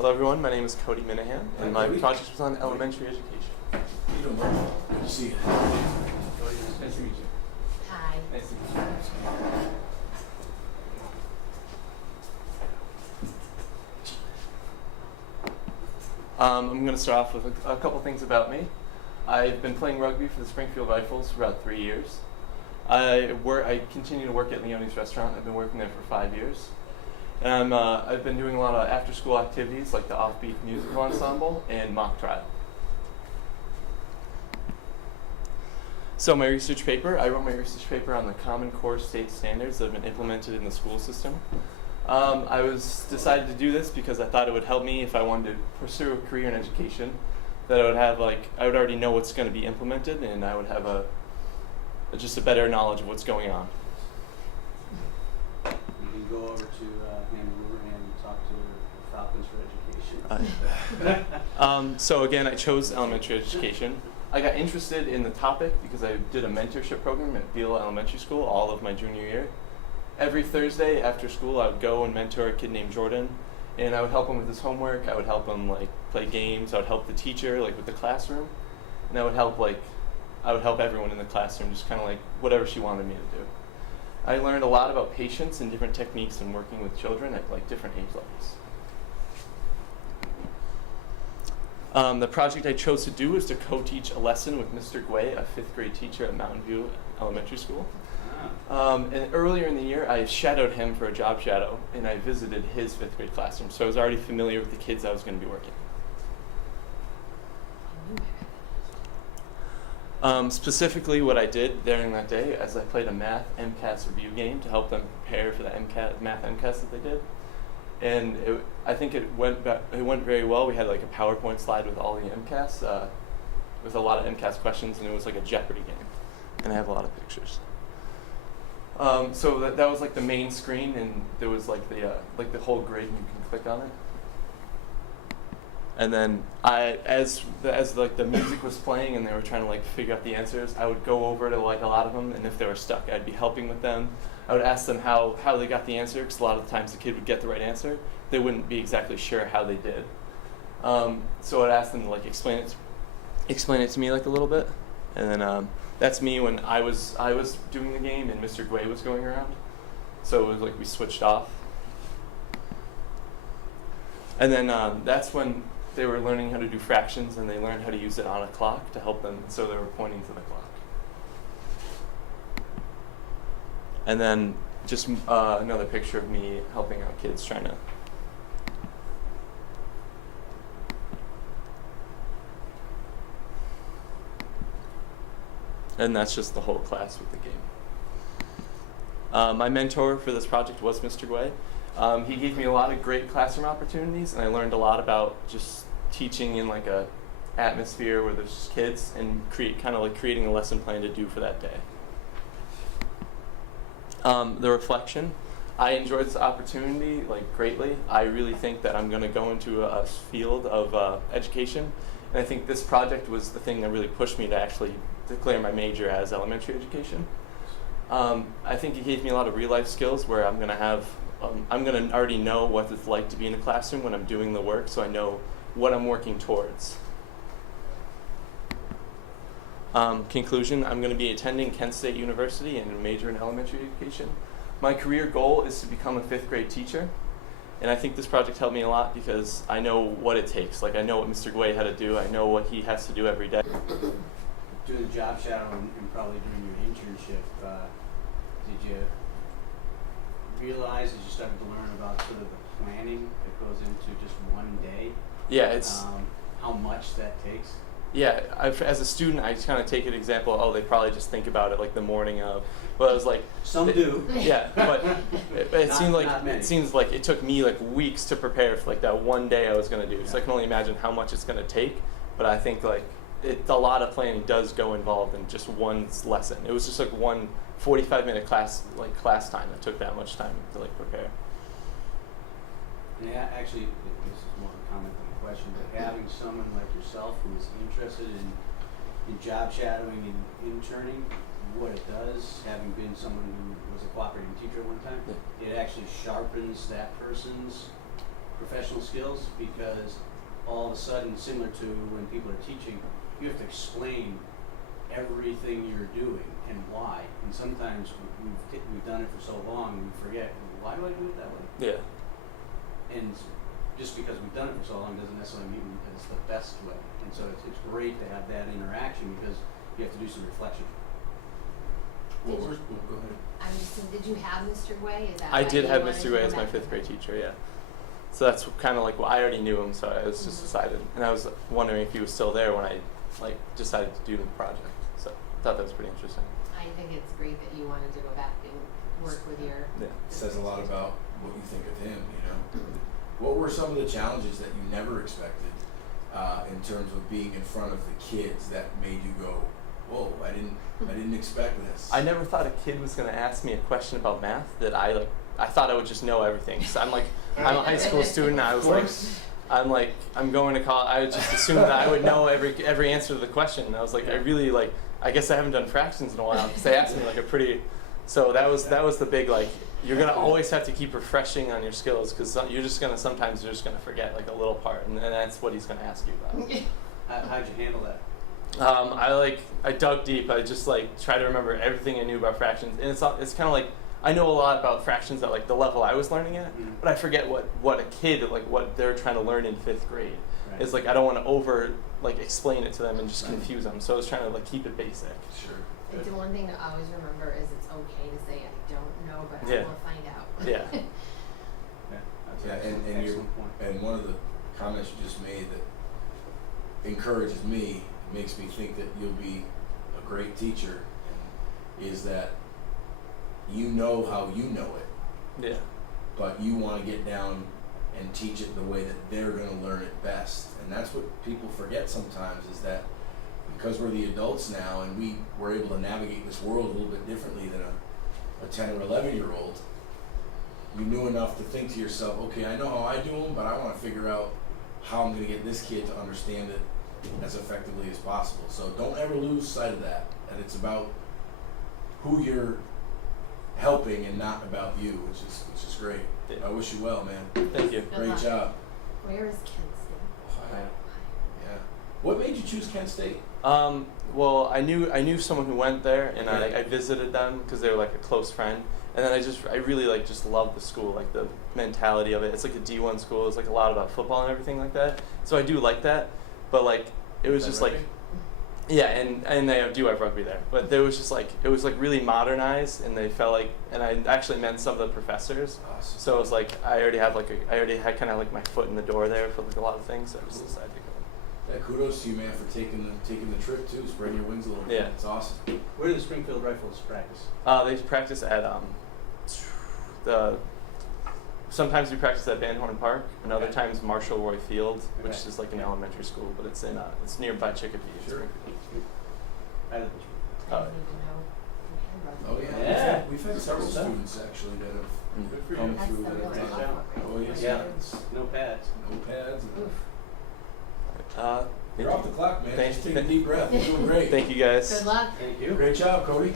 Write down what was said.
Hello everyone, my name is Cody Minahan, and my project was on elementary education. You don't know. Good to see you. Cody, nice to meet you. Hi. Nice to meet you. I'm going to start off with a couple things about me. I've been playing rugby for the Springfield Rifles for about 3 years. I continue to work at Leone's restaurant. I've been working there for 5 years. And I've been doing a lot of after-school activities like the Offbeat Musical Ensemble and mock trial. So my research paper, I wrote my research paper on the Common Core state standards that have been implemented in the school system. I decided to do this because I thought it would help me if I wanted to pursue a career in education, that I would already know what's going to be implemented, and I would have just a better knowledge of what's going on. You can go over to Minahan and talk to the Falcons for education. So again, I chose elementary education. I got interested in the topic because I did a mentorship program at Beale Elementary School all of my junior year. Every Thursday after school, I would go and mentor a kid named Jordan, and I would help him with his homework. I would help him play games. I would help the teacher with the classroom, and I would help everyone in the classroom, just kind of whatever she wanted me to do. I learned a lot about patience and different techniques in working with children at different age levels. The project I chose to do was to co-teach a lesson with Mr. Gway, a 5th grade teacher at Mountain View Elementary School. And earlier in the year, I shadowed him for a job shadow, and I visited his 5th grade classroom, so I was already familiar with the kids I was going to be working with. Specifically, what I did during that day is I played a math MCAS review game to help them prepare for the math MCAS that they did. And I think it went very well. We had a PowerPoint slide with all the MCAS, with a lot of MCAS questions, and it was like a Jeopardy game. And I have a lot of pictures. So that was the main screen, and there was the whole grid, and you can click on it. And then as the music was playing and they were trying to figure out the answers, I would go over to a lot of them, and if they were stuck, I'd be helping with them. I would ask them how they got the answer, because a lot of the times the kid would get the right answer. They wouldn't be exactly sure how they did. So I'd ask them to explain it to me a little bit, and then that's me when I was doing the game and Mr. Gway was going around. So it was we switched off. And then that's when they were learning how to do fractions, and they learned how to use it on a clock to help them, so they were pointing to the clock. And then just another picture of me helping out kids trying to. And that's just the whole class with the game. My mentor for this project was Mr. Gway. He gave me a lot of great classroom opportunities, and I learned a lot about just teaching in a atmosphere where there's just kids, and creating a lesson plan to do for that day. The reflection. I enjoyed this opportunity greatly. I really think that I'm going to go into a field of education, and I think this project was the thing that really pushed me to actually declare my major as elementary education. I think it gave me a lot of real-life skills where I'm going to already know what it's like to be in a classroom when I'm doing the work, so I know what I'm working towards. Conclusion, I'm going to be attending Kent State University and major in elementary education. My career goal is to become a 5th grade teacher, and I think this project helped me a lot because I know what it takes. I know what Mr. Gway had to do. I know what he has to do every day. Doing the job shadow and probably during your internship, did you realize as you started to learn about sort of the planning that goes into just one day? Yeah, it's how much that takes? Yeah, as a student, I just kind of take an example. They probably just think about it the morning of. But I was some do. Yeah, but it seems like it took me weeks to prepare for that one day I was going to do. So I can only imagine how much it's going to take. But I think a lot of planning does go involved in just one lesson. It was just one 45-minute class time that took that much time to prepare. And actually, this is more of a comment than a question, but having someone like yourself who is interested in job shadowing and interning, what it does, having been someone who was a cooperating teacher at one time, it actually sharpens that person's professional skills, because all of a sudden, similar to when people are teaching, you have to explain everything you're doing and why. And sometimes we've done it for so long, we forget, why do I do it that way? Yeah. And just because we've done it for so long doesn't necessarily mean that it's the best way. And so it's great to have that interaction, because you have to do some reflection. Well, go ahead. I'm just saying, did you have Mr. Way? Is that I why did you have wanted Mr. to Way go as my back? 5th grade teacher, yeah. So that's kind of like, well, I already knew him, so I was just excited. And I was wondering if he was still there when I decided to do the project. So I thought that was pretty interesting. I think it's great that you wanted to go back and work with your. Yeah. It says a lot about what you think of him, you know. What were some of the challenges that you never expected in terms of being in front of the kids that made you go, whoa, I didn't expect this? I never thought a kid was going to ask me a question about math that I thought I would just know everything. So I'm a high school student. I was I'm going to college. I just assumed that I would know every answer to the question. And I was I guess I haven't done fractions in a while, because they asked me so that was the big, you're going to always have to keep refreshing on your skills, because sometimes you're just going to forget a little part, and that's what he's going to ask you about. How'd you handle that? I dug deep. I just try to remember everything I knew about fractions, and it's kind of I know a lot about fractions at the level I was learning at, but I forget what a kid what they're trying to learn in 5th grade. Right. Is I don't want to over explain it to them and just confuse them. So I was trying to keep it basic. Sure. And the one thing to always remember is it's okay to say I don't know, but Yeah. I will find out. Yeah. That's Yeah, an and excellent point. and one of the comments you just made that encourages me, makes me think that you'll be a great teacher, is that you know how you know it, Yeah. but you want to get down and teach it the way that they're going to learn it best. And that's what people forget sometimes, is that because we're the adults now and we were able to navigate this world a little bit differently than a 10 or 11-year-old, you knew enough to think to yourself, okay, I know how I do them, but I want to figure out how I'm going to get this kid to understand it as effectively as possible. So don't ever lose sight of that. And it's about who you're helping and not about you, which is great. Yeah. I wish you well, man. Thank you. Good Great luck. job. Where is Kent State? Ohio. Yeah. What made you choose Kent State? Well, I knew someone who went there, and Okay. I visited them because they were a close friend. And then I really just loved the school, the mentality of it. It's a D1 school. It's a lot about football and everything like that. So I do like that, but it was just Rugby? yeah, and they do have rugby there. But there was just it was really modernized, and they felt and I actually met some of the professors. Awesome. So it was I already had kind of my foot in the door there for a lot of things. So I just decided to go. Yeah, kudos to you, man, for taking the trip too, spreading your wings a little bit. Yeah. It's awesome. Where do the Springfield Rifles practice? They practice at sometimes we practice at Van Horn Park, and other Okay. times Marshall Roy Field, which Okay. is an elementary school, but it's it's nearby Chicopee. Sure. I live in I Oh. don't even know. Oh yeah. Yeah. We've had several Good stuff. students actually that have Good for come you. That's through the that really have tough done. one. Oh yes. Yeah. It's No pads. no pads. Thank You're off the clock, man. Thank- Just take a deep breath. You're doing great. Thank you guys. Good luck. Thank you. Great job, Cody.